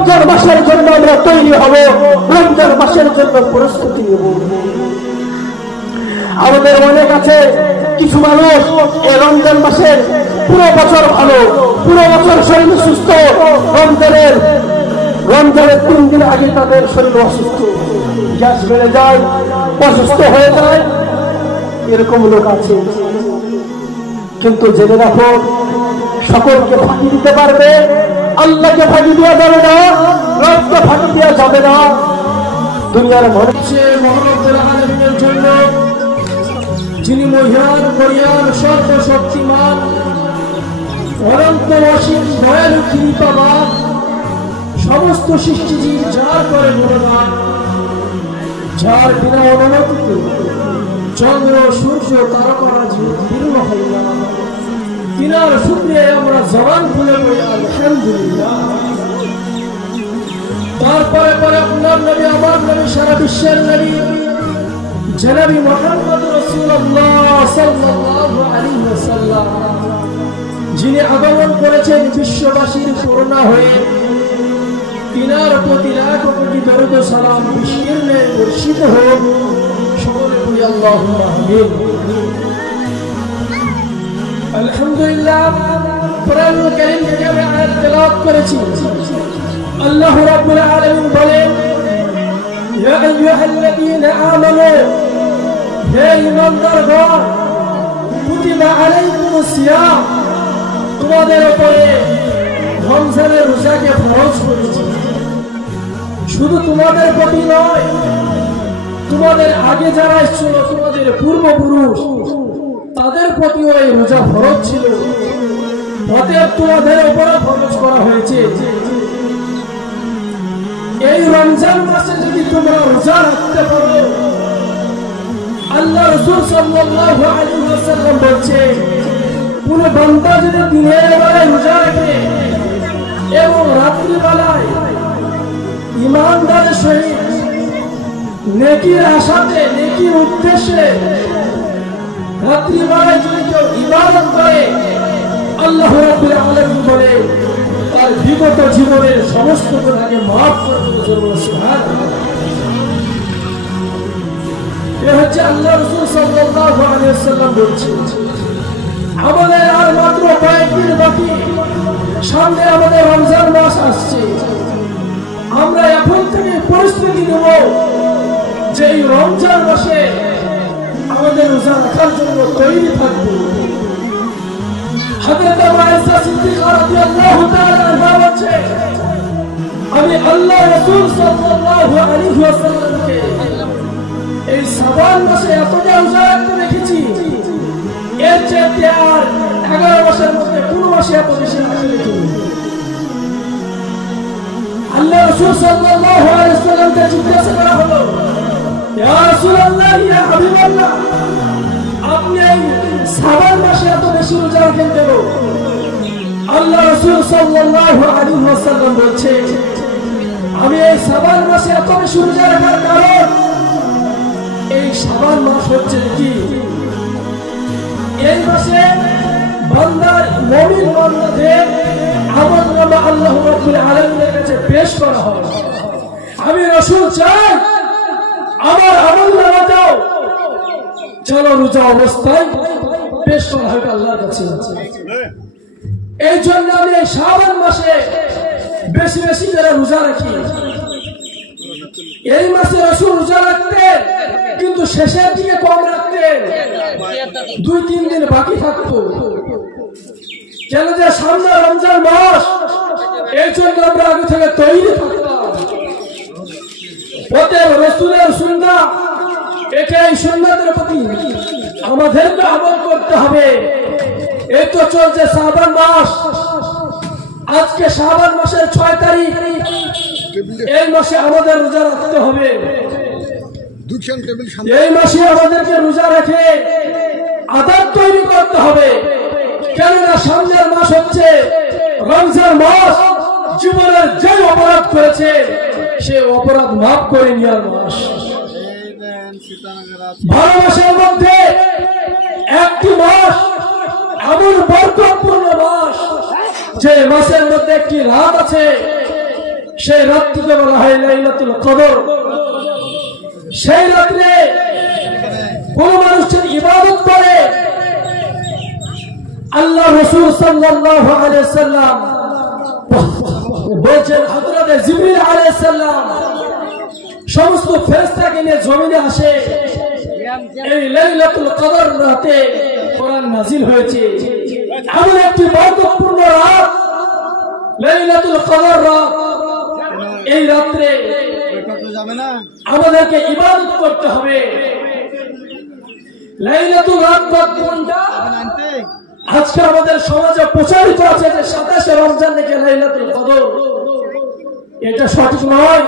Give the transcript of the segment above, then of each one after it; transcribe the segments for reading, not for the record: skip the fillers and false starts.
রমজান মাসের জন্য আমরা তৈরি হব, রমজান মাসের জন্য প্রস্তুতি নেব। আমাদের অনেক আছে কিছু মানুষ এই রমজান মাসের পুরো বছর ভালো, পুরো বছর শরীর সুস্থ, রমজানের 3 দিন আগে তাদের শরীর অসুস্থ, গ্যাস বেড়ে যায়, অসুস্থ হয়ে যায়, এরকম লোক আছে। কিন্তু জেনে রাখো, সকলকে ফাঁকি দিতে পারবে, আল্লাহকে ফাঁকি দেওয়া যাবে না, রবকে ফাঁকি দেওয়া যাবে না। দুনিয়ার মানুষের মহানবুল আলামিনের জন্য, যিনি মহিয়ান মরিয়ান সর্বশক্তিমান অনন্ত অসীম দয়ালু কৃপাবান, সমস্ত সৃষ্টিজীব যার করে গুণগান, যার বিনা অনুমতিতে চন্দ্র সূর্য তারকারাজি বিলীন হয়ে গেল, তিনার শুকরিয়ায় আমরা জবান খুলে বলি আলহামদুলিল্লাহ। তারপরে পরে আপনার নবী, আমার নবী, সারা বিশ্বের নবী জনাবি মুহাম্মদ রাসূলুল্লাহ সাল্লাল্লাহু আলাইহি ওয়াসাল্লাম, যিনি আগমন করেছেন বিশ্ববাসীর করুণা হয়ে, তিনার প্রতি লাখ কোটি দরুদ ও সালাম বিশির্ণে বর্ষিত হোক। সকলে বলি আল্লাহুম্মা আমিন। আলহামদুলিল্লাহ, কোরআনুল কারীম থেকে আমরা আয়াত তেলাওয়াত করেছি। আল্লাহ রাব্বুল আলামিন বলেন, ইয়া আইয়ুহাল্লাযীনা আমানু, হে ঈমানদারগণ, কুতিবা আলাইকুমুস সিয়াম, তোমাদের উপরে রমজানের রোজাকে ফরজ করেছি। শুধু তোমাদের প্রতি নয়, তোমাদের আগে যারা ছিল, তোমাদের পূর্বপুরুষ, তাদের প্রতিও এই রোজা ফরজ ছিল। অতএব তোমাদের উপরে ফরজ করা হয়েছে। এই রমজান মাসে যদি তোমরা রোজা রাখতে পারো, আল্লাহ রাসূল সাল্লাল্লাহু আলাইহি ওয়াসাল্লাম বলছে, কোন বান্দা যদি দিনের বেলায় রোজা রাখে এবং রাত্রি বেলায় ঈমানদারের সহিত নেকির আশাতে, নেকির উদ্দেশ্যে রাত্রি বেলায় যদি কেউ ইবাদত করে, আল্লাহ রাব্বুল আলামিন বলে তার বিগত জীবনের সমস্ত গুনাহকে মাফ করে দেবেন। সুবহানাল্লাহ। এ হচ্ছে আল্লাহ রাসূল সাল্লাল্লাহু আলাইহি ওয়াসাল্লাম বলছেন। আমাদের আর মাত্র কয়েকদিন বাকি, সামনে আমাদের রমজান মাস আসছে। আমরা এখন থেকে পরিস্থিতি নেব যে এই রমজান মাসে আমাদের রোজা রাখার জন্য তৈরি থাকবো। হযরত আয়েশা সিদ্দিকা রাদিয়াল্লাহু তাআলা আনহা বলেন, আমি আল্লাহ রাসূল সাল্লাল্লাহু আলাইহি ওয়াসাল্লামকে এই শাবান মাসে এতটা রোজা রাখতে দেখেছি, এর চেয়ে আর 11 মাসের মধ্যে কোন মাসে এত বেশি রাখতে দেখিনি। আল্লাহ রাসূল সাল্লাল্লাহু আলাইহি ওয়াসাল্লামকে জিজ্ঞাসা করা হলো, ইয়া রাসূলুল্লাহ, ইয়া হাবিবাল্লাহ, আপনি এই শাবান মাসে এত বেশি রোজা রাখেন কেন? আল্লাহ রাসূল সাল্লাল্লাহু আলাইহি ওয়াসাল্লাম বলছে, আমি এই শাবান মাসে এত বেশি রোজা রাখার কারণ, এই শাবান মাস হচ্ছে কি, এই মাসে বান্দার মুমিন বান্দাদের আমলনামা আল্লাহ রাব্বুল আলামিনের কাছে পেশ করা হয়। আমি রাসূল চাই আমার আমলনামাটাও যেন রোজা অবস্থায় পেশ করা হয় আল্লাহর কাছে। এই জন্য আমি এই শাবান মাসে বেশি বেশি করে রোজা রাখি। এই মাসে রাসূল রোজা রাখতেন, কিন্তু শেষের দিকে কম রাখতেন, 2-3 দিন বাকি থাকতো। কেন যে সামনে রমজান মাস, এই জন্য আমরা আগে থেকে তৈরি থাকতাম। অতএব রাসূলের সুন্নাহ, এটাই সুন্নাতের প্রতি আমাদেরকে আমল করতে হবে। এই তো চলছে শাবান মাস, আজকে শাবান মাসের 6 তারিখ, এই মাসে আমাদের রোজা রাখতে হবে। এই মাসে আমাদেরকে রোজা রেখে আদত তৈরি করতে হবে। কেননা সামনের মাস হচ্ছে রমজান মাস, জীবনের যে অপরাধ করেছে সে অপরাধ মাফ করে নেওয়ার মাস। 12 মাসের মধ্যে একটি মাস এমন বরকতপূর্ণ মাস, যে মাসের মধ্যে একটি রাত আছে, সেই রাত্রিকে বলা হয় লাইলাতুল কদর। সেই রাত্রে কোন মানুষ যদি ইবাদত করে, আল্লাহ রাসূল সাল্লাল্লাহু আলাইহি ওয়াসাল্লাম বলেছেন, হযরত জিবরিল আলাইহিস সালাম সমস্ত ফেরেশতাকে নিয়ে জমিনে আসে। এই লাইলাতুল কদর রাতে কোরআন নাযিল হয়েছে। এমন একটি বরকতপূর্ণ রাত লাইলাতুল কদর রাত। এই রাত্রে আমাদেরকে ইবাদত করতে হবে। লাইলাতুল রাত কোনটা? আজকে আমাদের সমাজে প্রচারিত আছে যে 27 রমজান থেকে লাইলাতুল কদর। এটা সঠিক নয়।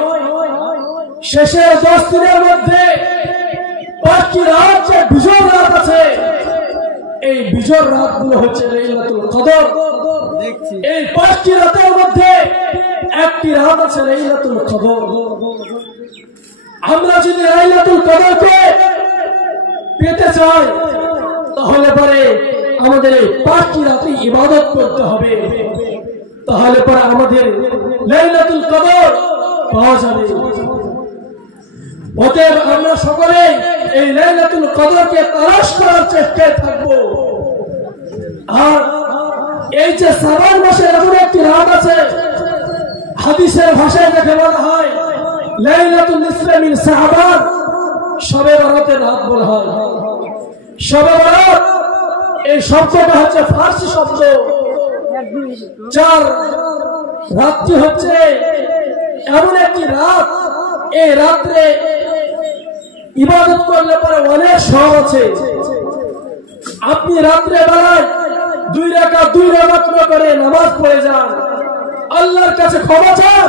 শেষের 10 দিনের মধ্যে 5টি রাত যে বিজয় রাত আছে, এই বিজয় রাতগুলো হচ্ছে লাইলাতুল কদর। এই 5টি রাতের মধ্যে একটি রাত আছে লাইলাতুল কদর। আমরা যদি লাইলাতুল কদরকে পেতে চাই, তাহলে পরে আমাদের এই 5টি রাতে ইবাদত করতে হবে। তাহলে পরে আমাদের লাইলাতুল কদর পাওয়া যাবে। অতএব আমরা সকলে এই লাইলাতুল কদরকে তালাশ করার চেষ্টায় থাকব। আর এই যে শাবান মাসে এমন একটি রাত আছে, হাদিসের ভাষায় দেখে বলা হয় লাইলাতুল নিসফে মিন শাবান, শবে বরাতের রাত বলা হয়। শবে বরাত এই শব্দটা হচ্ছে ফার্সি শব্দ। 4 রাত্রি হচ্ছে এমন একটি রাত, এই রাত্রে ইবাদত করলে পরে অনেক সওয়াব আছে। আপনি রাত্রে বেলায় 2 রাকাত করে নামাজ পড়ে যান, আল্লাহর কাছে ক্ষমা চান,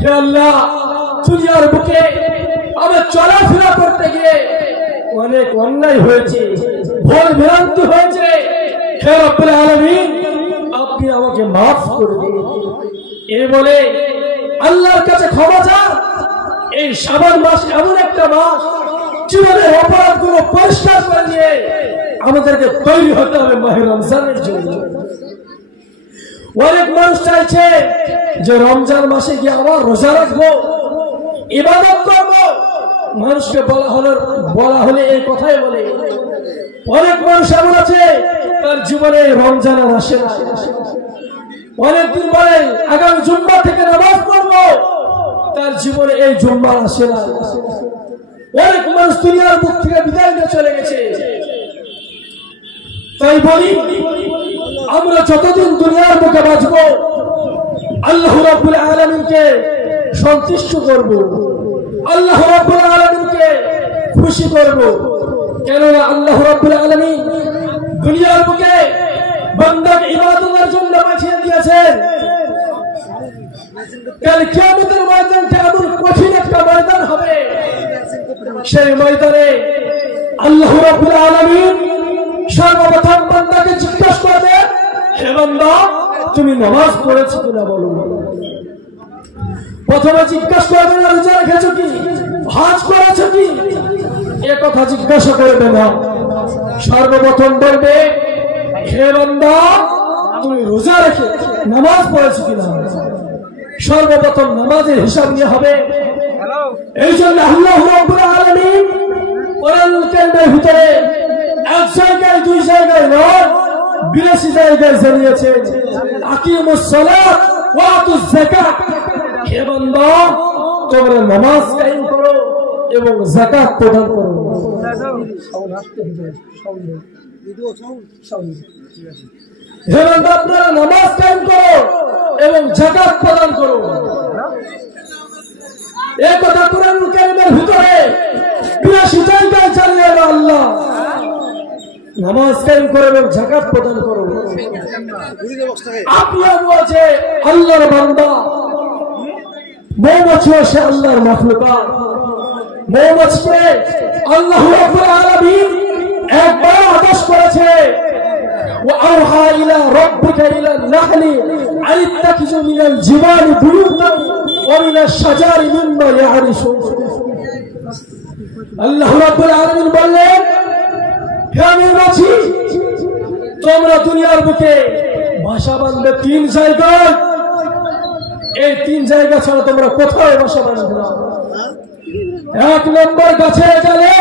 হে আল্লাহ দুনিয়ার বুকে আমি চলাফেরা করতে গিয়ে অনেক অন্যায় হয়েছে, ভুল ভ্রান্তি হয়েছে, হে রব্বুল আলামিন আপনি আমাকে মাফ করে দিন। এই বলে আল্লাহর কাছে ক্ষমা চান। এই শাবান মাস এমন একটা মাস, জীবনের অপরাধগুলো পরিষ্কার করে দিয়ে আমাদেরকে তৈরি হতে হবে মাহে রমজানের জন্য। অনেক মানুষ চাইছে যে রমজান মাসে গিয়ে আবার রোজা রাখবো, ইবাদত করবো। মানুষকে বলা হলে এই কথাই বলে। অনেক মানুষ এমন আছে তার জীবনে রমজান আর আসে না। অনেকদিন বলে আগামী জুম্মা থেকে নামাজ পড়বো, তার জীবনে এই জুম্মা আসে না। অনেক মানুষ দুনিয়ার মুখ থেকে বিদায় নিয়ে চলে গেছে। তাই বলি, আমরা যতদিন দুনিয়ার মুখে বাঁচবো আল্লাহ রাব্বুল আলামিনকে সন্তুষ্ট করব, আল্লাহ রাব্বুল আলামিনকে খুশি করব। কেননা আল্লাহ রাব্বুল আলামিন দুনিয়ার বুকে বান্দাকে ইবাদতের জন্য পাঠিয়ে দিয়েছেন। কাল কিয়ামতের ময়দানটা এমন কঠিন একটা ময়দান হবে, সেই ময়দানে আল্লাহ রাব্বুল আলামিন সর্বপ্রথম বান্দাকে জিজ্ঞাসা করবে, হে বান্দা তুমি নামাজ পড়েছো কিনা বলো। প্রথমে জিজ্ঞাসা করবে না রোজা রেখেছো কি, হজ করেছো কি, এ কথা জিজ্ঞাসা করবে না। সর্বপ্রথম বলবে, হে বান্দা তুমি রোজা রেখে নামাজ পড়েছো কিনা। সর্বপ্রথম নামাজের হিসাব নিয়ে হবে। এই জন্য আল্লাহ রাব্বুল আলামিন কোরআনুল কারীমের ভিতরে 1 জায়গায় 2 জায়গায় নয় 82 জায়গায় জানিয়েছে, আকিমুস সালাত ওয়া আতুজ যাকাত। হে বান্দা তোমরা নামাজ কায়েম করো এবং যাকাত প্রদান করো। হে বান্দা আপনারা নামাজ কায়েম করো এবং যাকাত প্রদান করো। এই কথা কোরআনুল কারীমের ভিতরে 82 জায়গায় জানিয়ে আল্লাহ। নামাজ কায়েম করো এবং যাকাত প্রদান করো। আপনি বলছে আল্লাহর বান্দা, মৌমাছিও সে আল্লাহর মাখলুকাত। মৌমাছিকে আল্লাহ রাব্বুল আলামিন একবার আদেশ করেছে, وأوحى إلى ربك إلى النحل أن اتخذوا من الجبال بيوتا ومن الشجر مما يعرشون। আল্লাহ রাব্বুল আলামিন বললেন, হে মৌমাছি তোমরা দুনিয়ার বুকে বাসা বাঁধবে 3 জায়গায়। এই তিন জায়গা ছাড়া তোমরা কোথায় বসে বাঁধবে না? 1 নম্বর গাছের ডালে,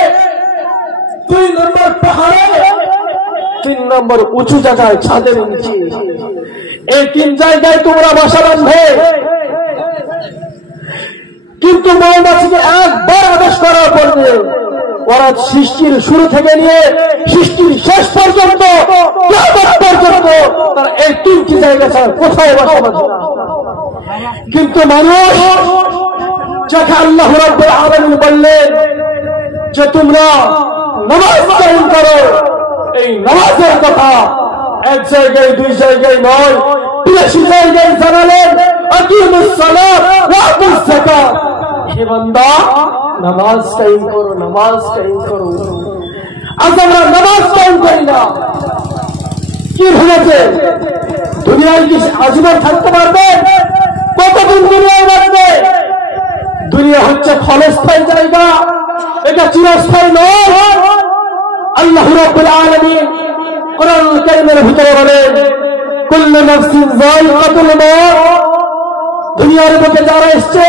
2 নম্বর পাহাড়ে, 3 নম্বর উঁচু জায়গায় ছাদের নিচে। এই 3 জায়গায় তোমরা বাসা বাঁধবে। কিন্তু মৌমাছিকে একবার আদেশ করার পরে ওরা সৃষ্টির শুরু থেকে নিয়ে সৃষ্টির শেষ পর্যন্ত তারা এই 3টি জায়গা ছাড়া কোথাও বাসা বাঁধবে না। কিন্তু মানুষ যাকে আল্লাহ রাব্বুল আলামিন বললেন যে তোমরা নামাজ কায়েম করো, এই নামাজের কথা 1 জায়গায় 2 জায়গায় নয়, 83 জায়গায় জানালেন আকিমুস সালাত ওয়া আতুজ যাকাত। হে বান্দা, নামাজ কায়েম করো, নামাজ কায়েম করো। আজ আমরা নামাজ কায়েম করি না। কি হয়েছে? দুনিয়ায় কি আজীবন থাকতে পারবে? কতদিন দুনিয়ায় বাঁচবে? দুনিয়া হচ্ছে ক্ষণস্থায়ী জায়গা, এটা চিরস্থায়ী নয়। আল্লাহ রাব্বুল আলামিন কোরআনুল কারীমের ভিতরে বলেন কুল্লু নাফসিন যায়িকাতুল মাউত। দুনিয়ার বুকে যারা এসেছে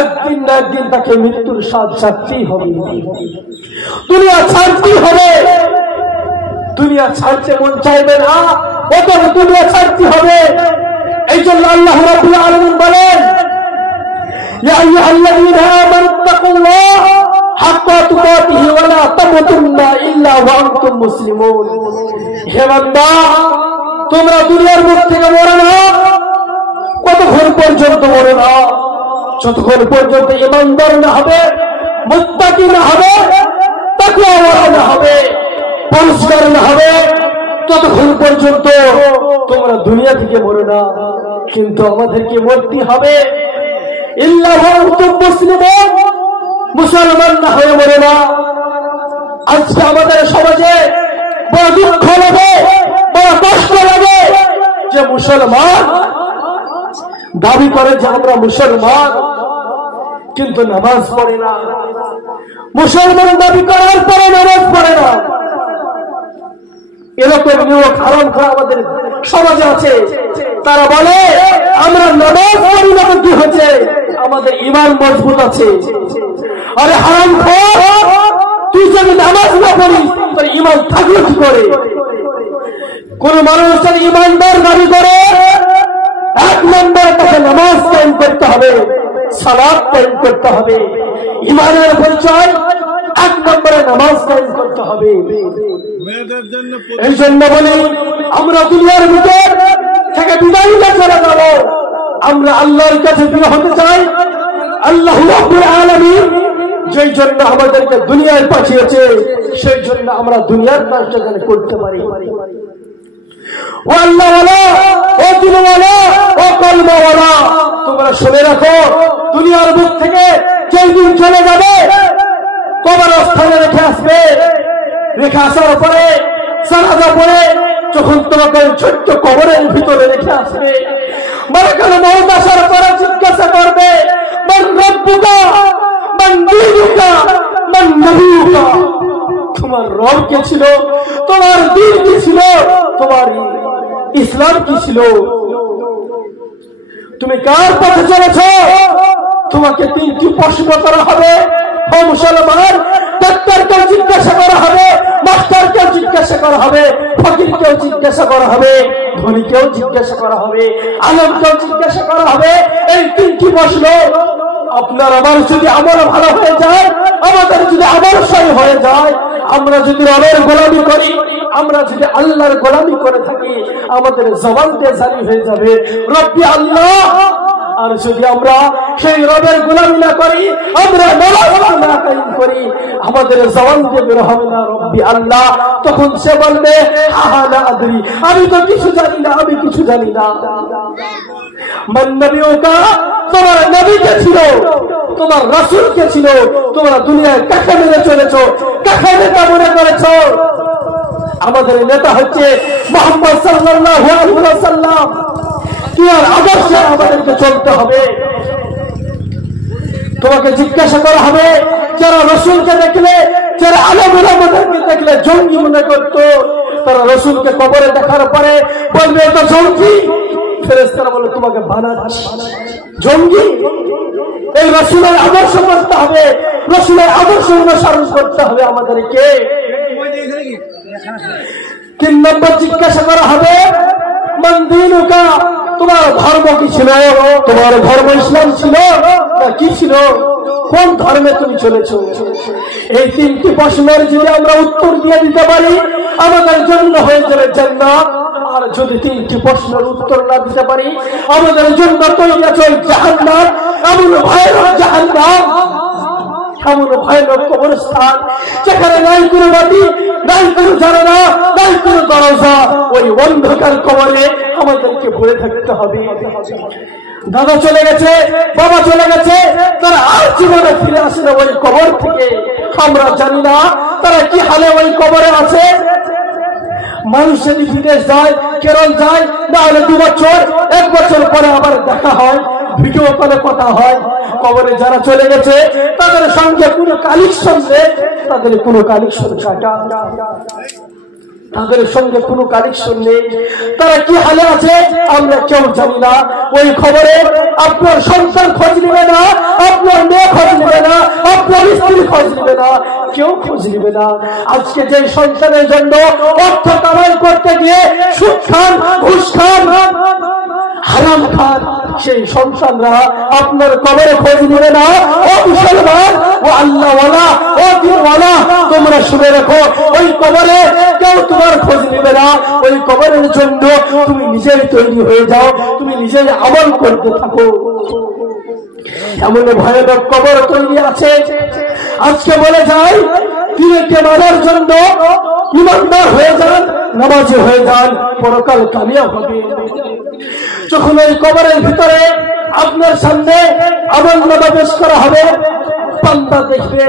একদিন না একদিন তাকে মৃত্যুর স্বাদ চাখতেই হবে, দুনিয়া ছাড়তেই হবে। দুনিয়া ছাড়তে মন চাইবে না, অতএব দুনিয়া ছাড়তে হবে। এই জন্য আল্লাহ রাব্বুল আলামিন বলেন ইয়া আইয়ুহাল্লাযীনা আমানু তাকুল্লাহ হাক্কা তুকাতিহি ওয়া লা তামুতুন্না ইল্লা ওয়া আনতুম মুসলিমুন। হে বান্দা, তোমরা দুনিয়ার মুখ থেকে মরো না। কতক্ষণ পর্যন্ত মরো না? যতক্ষণ পর্যন্ত ঈমানদার না হবে, মুত্তাকি না হবে, তাকওয়াওয়ালা না হবে, পরিষ্কার না হবে, ততক্ষণ পর্যন্ত তোমরা দুনিয়া থেকে মরো না। কিন্তু আমাদেরকে মরতে হবে। ইল্লা ওয়া আনতুম মুসলিমুন, মুসলমান না হয়ে মরো না। আজকে আমাদের সমাজে বড় দুঃখ লাগে, বড় কষ্ট লাগে যে মুসলমান দাবি করে যে আমরা মুসলমান, কিন্তু নামাজ পড়ে না। মুসলমান দাবি করার পরে নামাজ পড়ে না। এরকম নিয়োগ হারাম করা আমাদের সমাজে আছে। তারা বলে আমরা নামাজ পড়ি না, কি হচ্ছে? আমাদের ঈমান মজবুত আছে। আরে হারাম খোর, তুই যদি নামাজ না পড়িস তোর ঈমান থাকলো কি করে? কোন মানুষ যদি ঈমানদার দাবি করে, 1 নম্বরে তাকে নামাজ কায়েম করতে হবে, সালাত কায়েম করতে হবে। ঈমানের পরিচয় 1 নম্বরে নামাজ কায়েম করতে হবে। এই জন্য বলি আমরা দুনিয়ার ভিতর থেকে বিদায় করে যাব। আমরা আল্লাহর কাছে প্রিয় হতে চাই। আল্লাহ রাব্বুল আলামিন যেই জন্য আমাদেরকে দুনিয়ায় পাঠিয়েছে, সেই জন্য আমরা দুনিয়ার কাজটা যেন করতে পারি। ও আল্লাহওয়ালা, ও দিনওয়ালা, ও কলমাওয়ালা, তোমরা শুনে রাখো, দুনিয়ার বুক থেকে যেই দিন চলে যাবে, কবরস্থানে রেখে আসবে। রেখে আসার পরে জানাজা পড়ে যখন তোমাকে ছোট্ট কবরের ভিতরে রেখে আসবে, মালাকুল মউত আসার পরে জিজ্ঞাসা করবে মান রব্বুকা মান দীনুকা মান নবিয়ুকা। তোমার রব কে ছিল, তোমার দ্বীন কি ছিল, তোমার ইসলাম কি ছিল, তুমি কার পথে চলেছ? তোমাকে 3টি প্রশ্ন করা হবে। ও মুসলমান, ডাক্তারকেও জিজ্ঞাসা করা হবে, মাস্টারকেও জিজ্ঞাসা করা হবে, ফকিরকেও জিজ্ঞাসা করা হবে, ধনীকেও জিজ্ঞাসা করা হবে, আলেমকেও জিজ্ঞাসা করা হবে। এই 3টি প্রশ্ন। আপনার আমার যদি আমল ভালো হয়ে যায়, আমাদের যদি আমল সহি হয়ে যায়, আমরা যদি রবের গোলামি করি, আমরা যদি আল্লাহর গোলামি করে থাকি, আমাদের জবান দিয়ে জারি হয়ে যাবে রব্বি আল্লাহ। আর যদি আমরা সেই রবের গোলামি না করি, আমরা নামাজ না কায়েম করি, আমাদের জবান দিয়ে বের হবে না রব্বি আল্লাহ। তখন সে বলবে হা না আদরি, আমি তো কিছু জানি না, আমি কিছু জানি না। মান নবিয়ুকা, তোমার নবী কে ছিল, তোমার রাসূল কে ছিল, তোমরা দুনিয়ায় কাকে মেনে চলেছো, কাকে নেতা মনে করেছো? আমাদের নেতা হচ্ছে মুহাম্মদ সাল্লাল্লাহু আলাইহি ওয়াসাল্লাম। কি আর আদর্শে আমাদেরকে চলতে হবে। তোমাকে জিজ্ঞাসা করা হবে, যারা রাসূলকে দেখলে, যারা আলেম ওলামাদেরকে দেখলে জঙ্গি মনে করতো, তারা রাসূলকে কবরে দেখার পরে বলবে এটা জঙ্গি, ফেরেশতারা বলে তোমাকে বানাচ্ছি জঙ্গি। এই রাসূলের আদর্শ করতে হবে, রাসূলের আদর্শ অনুসরণ করতে হবে আমাদেরকে। 3 নম্বর জিজ্ঞাসা করা হবে মান দীনুকা, তোমার ধর্ম কি ছিল? তোমার ধর্ম ইসলাম ছিল না কি ছিল? কোন ধর্মে তুমি চলেছ? এই 3টি প্রশ্নের যদি আমরা উত্তর দিয়ে দিতে পারি আমাদের জন্য হয়ে যাবে জান্নাত। আর যদি 3টি প্রশ্নের উত্তর না দিতে পারি আমাদের জন্য তৈরি আছে জাহান্নাম। এমন ভয়ানক জাহান্নাম, এমন ভয়ানক কবরস্থান যেখানে নাই কোনো বাতি, নাই কোনো জানালা, নাই কোনো দরজা। ওই অন্ধকার কবরে আমাদেরকে পড়ে থাকতে হবে। দাদা চলে গেছে, বাবা চলে গেছে, তারা আর জীবনে ফিরে আসে না ওই কবর থেকে। আমরা জানি না তারা কি হালে ওই কবরে আছে। মানুষ যদি বিদেশ যায়, কেরল যায়, না হলে 2 বছর 1 বছর পরে আবার দেখা হয়, ভিডিও কলে কথা হয়। কবরে যারা চলে গেছে তাদের সঙ্গে কোনো কানেকশন নেই, তাদের কোনো কানেকশন কাটা, তাদের সঙ্গে কোনো কানেকশন নেই। তারা কি হালে আছে আমরা কেউ জানি না। ওই খবরে আপনার সন্তান খোঁজ নেবে না, আপনার মেয়ে খোঁজ নেবে না, আপনার স্ত্রী খোঁজ নেবে না, কেউ খোঁজ নেবে না। আজকে যে সন্তানের জন্য অর্থ কামাই করতে গিয়ে সুদ খান, ঘুষ খান, হারাম খান, সেই সন্তানরা আপনার কবরে খোঁজ নেবে না। ও মুসলমান, ও আল্লাহওয়ালা, ও দিনওয়ালা, তোমরা শুনে রাখো, ওই কবরে কেউ তোমার খোঁজ নেবে না। ওই কবরের জন্য তুমি নিজেই তৈরি হয়ে যাও, তুমি নিজেই আমল করতে থাকো। এমন ভয়ানক কবর তৈরি আছে। আজকে বলে যাই দিনকে মানার জন্য ইমানদার হয়ে যান, নামাজি হয়ে যান, পরকাল কামিয়াব হবে। যখন ওই কবরের ভিতরে আপনার সামনে আমল নামা পেশ করা হবে, বান্দা দেখবে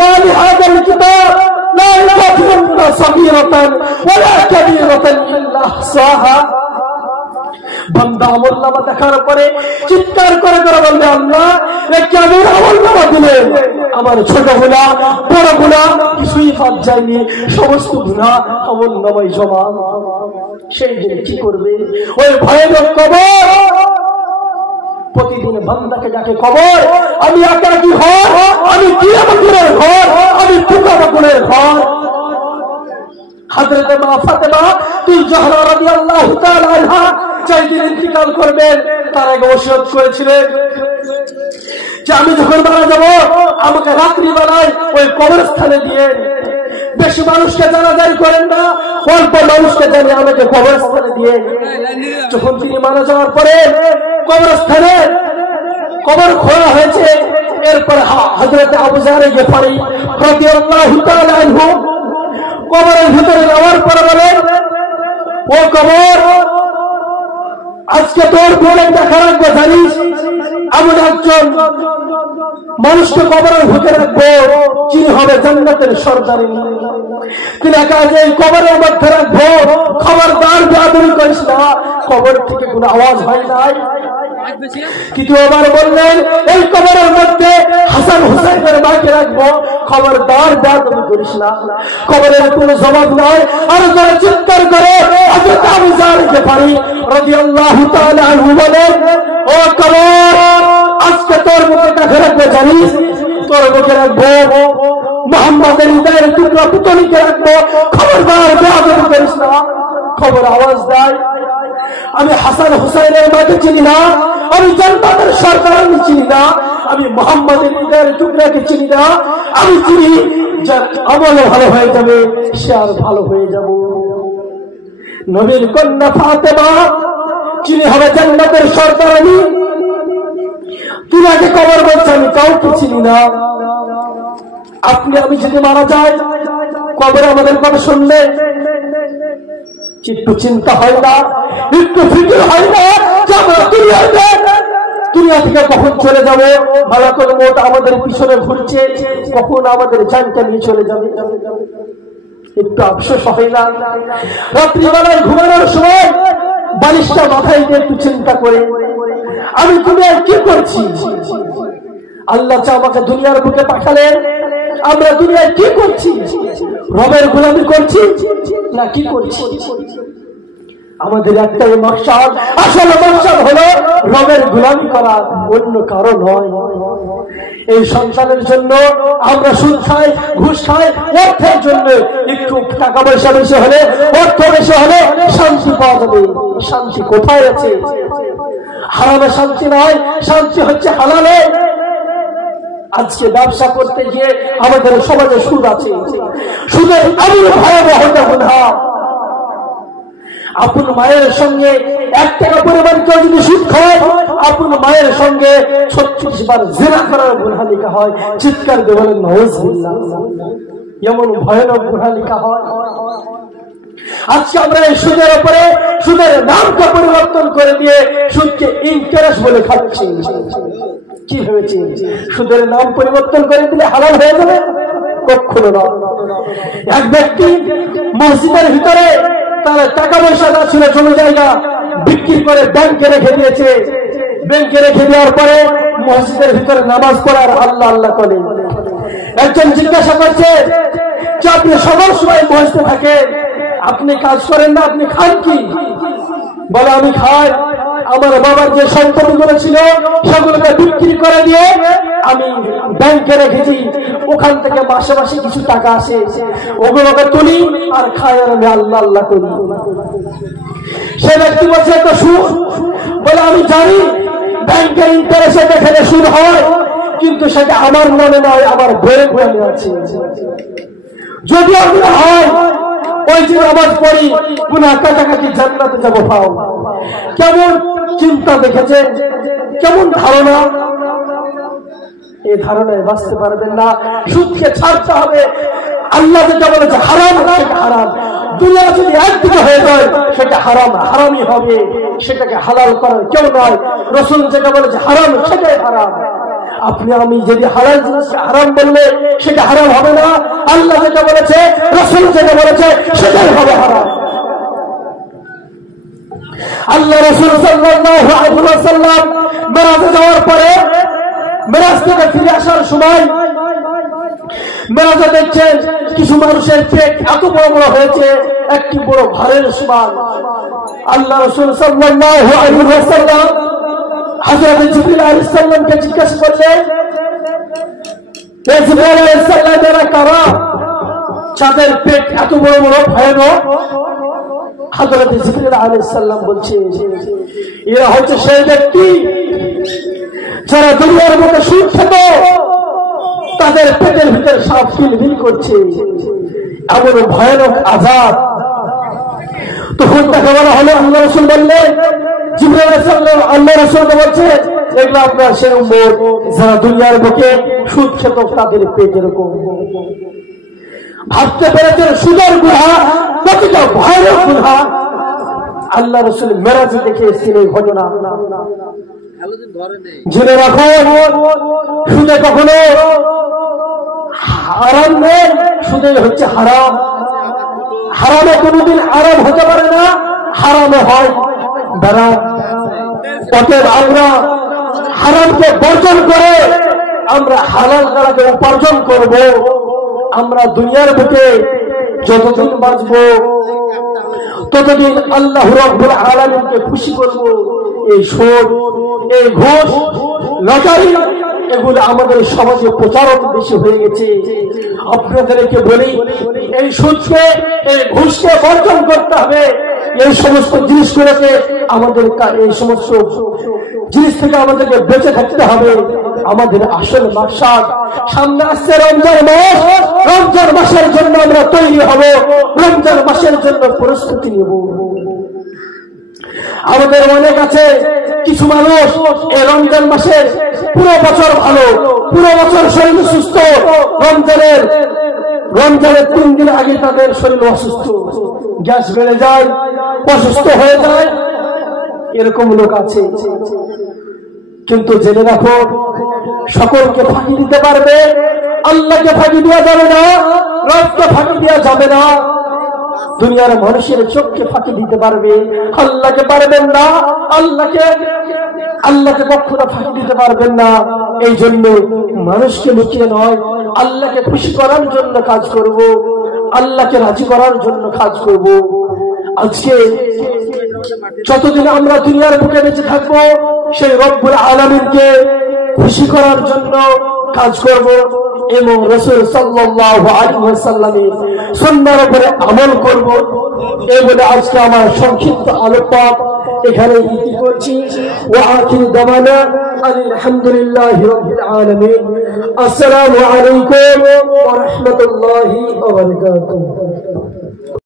মালি হাযাল কিতাব লা ইউগাদিরু সাগীরাতান ওয়ালা কাবীরাতান ইল্লা আহসাহা। বান্দা আমল নামা দেখার পরে চিৎকার করে করে বলবে আল্লাহ এ কেমন আমল নামা দিলেন, আমার ছোট গুনাহ বড় গুনাহ কিছুই বাদ যায়নি, সমস্ত গুনাহ আমল নামায় জমা। সেই দিন কি করবে? ওই ভয়ানক কবর প্রতিদিন বান্দাকে ডাকে, কবর আমি একাকী ঘর, আমি কিয়ামতের ঘর, আমি পোকামাকড়ের ঘর। হযরত মা ফাতেমা তুল-জাহরা রাদিয়াল্লাহু তাআলা আনহা যেই দিন ইন্তিকাল করবেন তার আগে ওসিয়ত করেছিলেন যে আমি যখন মারা যাব আমাকে রাত্রিবেলায় ওই কবরস্থানে দিয়ে, বেশি মানুষকে জানাজানি করেন না, অল্প মানুষকে জানিয়ে আমাকে কবরস্থানে দিয়ে। যখন তিনি মারা যাওয়ার পরে কবরস্থানে কবর খোলা হয়েছে, এরপর হযরত আবু যার গিফারি রাদিয়াল্লাহু তাআলা আনহু কবরের ভিতরে যাওয়ার পরে বলেন, ও কবর আজকে তোর বলে দেখা রাখবো, জানিস এমন একজন মানুষকে কবরের ভিতরে রাখবো যিনি হবে জান্নাতের সরদারি। তিনি কাজে কবরের মধ্যে রাখবো, খবরদার বেয়াদবি করিস না। কবর থেকে কোনো আওয়াজ হয় নাই। দ্বিতীয়বার বললেন এই কবরের মধ্যে হাসান হুসাইনের মাকে রাখবো, খবরদার বেয়াদবি করিস না। কবরের কোনো জবাব নাই। আর যারা চিৎকার করে হযরত আবু যার গিফারি রাদিয়াল্লাহু তাআলা আনহু বলেন, ও কবর আজকে তোর মুখে দেখা রাখবো, জানিস তোর মুখে রাখবো মুহাম্মাদের হৃদয়ের টুকরা পুতলিকে রাখবো, খবরদার বেয়াদবি করিস না। খবর আওয়াজ দেয়, আমি হাসান হুসাইনের মাকে চিনি না, আমি জান্নাতের সরদার চিনি না, আমি মুহাম্মাদের হৃদয়ের টুকরাকে চিনি না। আমি চিনি যার আমল ভালো হয়ে যাবে সে আর ভালো হয়ে যাব। নবীর কন্যা ফাতেমা যিনি হবে জান্নাতের সরদারানী, তিনি আগে কবর বলছে আমি কাউকে চিনি না। আপনি আমি যদি মারা যাই কবর আমাদের কথা শুনলে একটু চিন্তা হয় না, একটু ফিকির হয় না যে আমরা দুনিয়া থেকে কখন চলে যাবে? মালাকুল মউত আমাদের পিছনে ঘুরছে, কখন আমাদের জানটা নিয়ে চলে যাবে। একটু আফসোস হয় না? রাত্রিবেলায় ঘুমানোর সময় বালিশটা মাথায় দিয়ে একটু চিন্তা করে আমি দুনিয়ায় কি করছি? আল্লাহ চা আমাকে দুনিয়ার বুকে পাঠালেন, আমরা দুনিয়ায় কি করছি? রবের গোলামি করছি না কি করছি? আমাদের একটাই মাকসাদ, আসল মাকসাদ হলো রবের গোলামি করা, অন্য কারো নয়। এই সন্তানের জন্য আমরা সুদ খাই, ঘুষ খাই, অর্থের জন্য। একটু টাকা পয়সা বেশি হলে, অর্থ বেশি হলে শান্তি পাওয়া যাবে। শান্তি কোথায় আছে? হারামে শান্তি নয়, শান্তি হচ্ছে হালালে। আজকে ব্যবসা করতে গিয়ে আমাদের সমাজে সুদ আছে। সুদের আরো ভয়াবহ গুনাহ। আপন মায়ের সঙ্গে 1 টাকা পরিমাণ কেউ যদি সুদ খায়, আপন মায়ের সঙ্গে 36 বার জিনা করার গুনাহ লেখা হয়। চিৎকার দিয়ে বলেন নাউযুবিল্লাহ। এমন ভয়ানক গুনাহ লেখা হয়। আজকে আমরা এই সুদের উপরে সুদের নামটা পরিবর্তন করে দিয়ে সুদকে ইন্টারেস্ট বলে খাচ্ছি। কি ভেবেছি সুদের নাম পরিবর্তন করে দিলে হালাল হয়ে যাবে? কখনো না। এক ব্যক্তি মসজিদের ভিতরে তার টাকা পয়সা না ছিল, জমি জায়গা বিক্রি করে ব্যাংকে রেখে দিয়েছে। ব্যাংকে রেখে দেওয়ার পরে মসজিদের ভিতরে নামাজ পড়ার আল্লাহ আল্লাহ করে। একজন জিজ্ঞাসা করছে যে আপনি সবার সময় মসজিদে থাকেন, আপনি কাজ করেন না, আপনি খান কি? বলে আমি খাই, আমার বাবার যে সম্পত্তিগুলো ছিল সেগুলোকে বিক্রি করে দিয়ে আমি ব্যাংকে রেখেছি, ওখান থেকে মাসে মাসে কিছু টাকা আসে, ওগুলোকে তুলি আর খাই, আর আমি আল্লাহ আল্লাহ করি। সে ব্যক্তি বলছে তো সুদ। বলে আমি জানি ব্যাংকের ইন্টারেস্টে এখানে সুদ হয়, কিন্তু সেটা আমার মনে নয়, আমার বইয়ের মনে আছে। যদি আমি হয় ওই যে নামাজ পড়ি, গুনাহ কাটাকাটি, জান্নাতে যাবো পাও। কেমন চিন্তা দেখেছেন, কেমন ধারণা! এই ধারণায় বাঁচতে পারবেন না। সুদকে ছাড়তে হবে। আল্লাহ যেটা বলেছে হারাম, সেটা হারাম। দুনিয়া যদি একদিকে হয়ে যায় সেটা হারাম, হারামই হবে। সেটাকে হালাল করার কেউ নয়। রাসূল যেটা বলেছে হারাম, সেটাই হারাম। আপনি আমি যদি হালাল জিনিসকে হারাম বললে সেটা হারাম হবে না। আল্লাহ যেটা বলেছে, রাসূল যেটা বলেছে, সেটাই হবে হারাম। আল্লাহ রাসূল সাল্লাল্লাহু আলাইহি ওয়াসাল্লাম মেরাজে যাওয়ার পরে, মেরাজ থেকে ফিরে আসার সময় মেরাজে দেখছেন কিছু মানুষের পেট এত বড় বড় হয়েছে, একটি বড় ঘরের সমান। আল্লাহ রাসূল সাল্লাল্লাহু আলাইহি ওয়াসাল্লাম হযরত জিবরিল আলাইহিস সালামকে জিজ্ঞাসা করলেন, হে জিবরিল আলাইহিস সালাম, এরা কারা? যাদের পেট এত বড় বড় ভয়ানক? হযরত জিবরিল আলাইহিস সালাম বলছে, এরা হচ্ছে সেই ব্যক্তি যারা দুনিয়ার মধ্যে সুদ খেত, তাদের পেটের ভিতরে সাপ কিলবিল করছে, এমন ভয়ানক আযাব। তখন তাকে বলা হলো, আল্লাহ রাসূল বললেন, জিবরিল আলাইহিস সালাম আল্লাহ রাসূলকে বলছে, এগুলো আপনার সেই উম্মত যারা দুনিয়ার বুকে সুদ খেত, তাদের পেট এরকম। ভাবতে পেরেছেন সুদের গুনাহ কতটা ভয়ানক গুনাহ। আল্লাহ রাসূল মেরাজে দেখে এসেছেন এই ঘটনা। জেনে রাখো, সুদে কখনো হারাম নেই, সুদে হচ্ছে হারাম। হারামে কোনোদিন আরাম হতে পারে না, হারামে হয় বেড়া। অতএব আমরা হারামকে বর্জন করে আমরা হালাল দ্বারাকে উপার্জন করব। আমরা দুনিয়ার বুকে যতদিন বাঁচব ততদিন আল্লাহ রাব্বুল আলামিনকে খুশি করব। এই সুদ, এই ঘুষ, লটারি, এগুলো আমাদের সমাজে প্রচারণ বেশি হয়ে গেছে। আপনাদেরকে বলি, এই সুদকে, এই ঘুষকে বর্জন করতে হবে। এই সমস্ত জিনিসগুলোকে আমাদের, এই সমস্ত জিনিস থেকে আমাদেরকে বেঁচে থাকতে হবে। আমাদের আসল মাকসাদ, সামনে আসছে রমজান মাস, রমজান মাসের জন্য আমরা তৈরি হব, রমজান মাসের জন্য প্রস্তুতি নেব। আমাদের মনে কাছে কিছু মানুষ এই রমজান মাসের পুরো বছর ভালো, পুরো বছর শরীর সুস্থ, রমজানের 3 দিন আগে তাদের শরীর অসুস্থ, গ্যাস বেড়ে যায়, অসুস্থ হয়ে যায়, এরকম লোক আছে। কিন্তু জেনে রাখো, সকলকে ফাঁকি দিতে পারবে, আল্লাহকে ফাঁকি দেওয়া যাবে না, রবকে ফাঁকি দেওয়া যাবে না। দুনিয়ার মানুষের চোখকে ফাঁকি দিতে পারবে, আল্লাহকে পারবেন না। আল্লাহকে কখনো ফাঁকি দিতে পারবেন না। এই জন্য মানুষকে লুকিয়ে নয়, আল্লাহকে খুশি করার জন্য কাজ করব, আল্লাহকে রাজি করার জন্য কাজ করব। আজকে যতদিন আমরা দুনিয়ার বুকে বেঁচে থাকবো সেই রব্বুল আলামিনকে খুশি করার জন্য কাজ করব এবং রাসূল সাল্লাল্লাহু আলাইহি ওয়াসাল্লামের সুন্নাহর উপরে আমল করব। এই বলে আজকে আমার সংক্ষিপ্ত আলোকপাত এখানে ইতি করছি। ওয়া আখিরু দাওয়ানা আলহামদুলিল্লাহি রাব্বিল আলামিন। আসসালামু আলাইকুম ওয়া রাহমাতুল্লাহি ওয়া বারাকাতুহু।